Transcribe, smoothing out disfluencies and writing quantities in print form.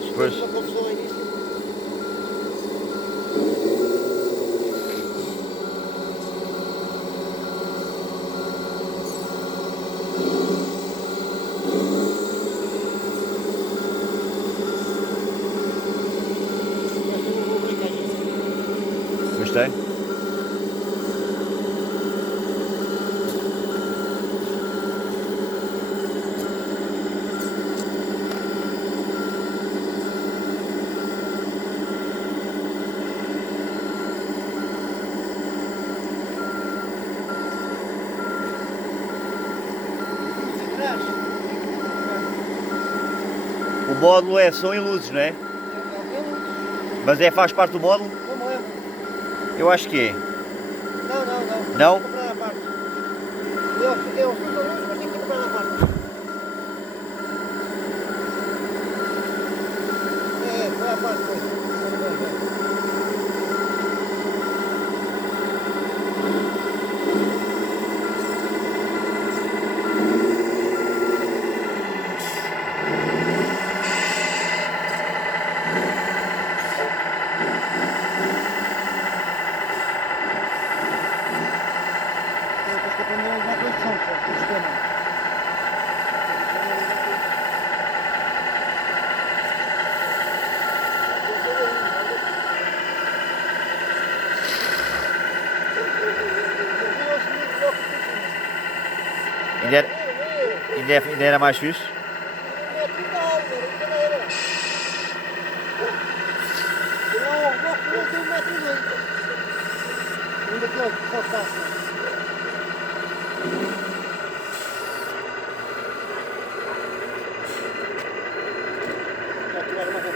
vezes Pois. uma confusão ao início. Gostei. O módulo é som e luzes, não é? Mas faz parte do módulo? Não me lembro. Eu acho que é. Não. Não? Tem que comprar a parte. Eu fui com luz, mas tenho que comprar a parte. Foi a parte, foi. Depois que aprender a usar coisas que são, o sistema. Ainda era mais fixe? Já tiraram mais a